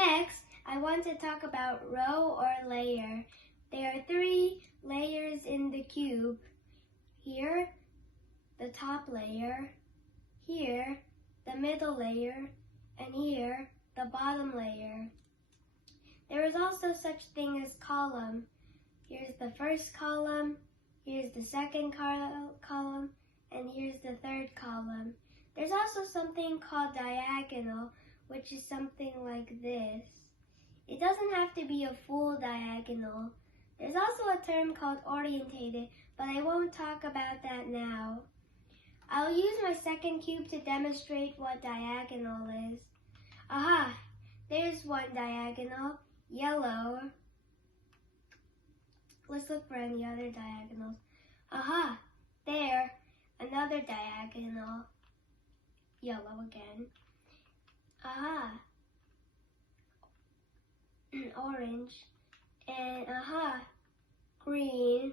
Next, I want to talk about row or layer. There are 3 layers in the cube. Here, the top layer. Here, the middle layer. And here, the bottom layer. There is also such thing as column. Here's the first column, here's the second column, and here's the third column. There's also something called diagonal, which is something like this. It doesn't have to be a full diagonal. There's also a term called orientated, but I won't talk about that now. I'll use my second cube to demonstrate what diagonal is. Aha! There's one diagonal, yellow. Let's look for any other diagonals. Aha! There, another diagonal, yellow again. Aha! Orange. And aha! Green.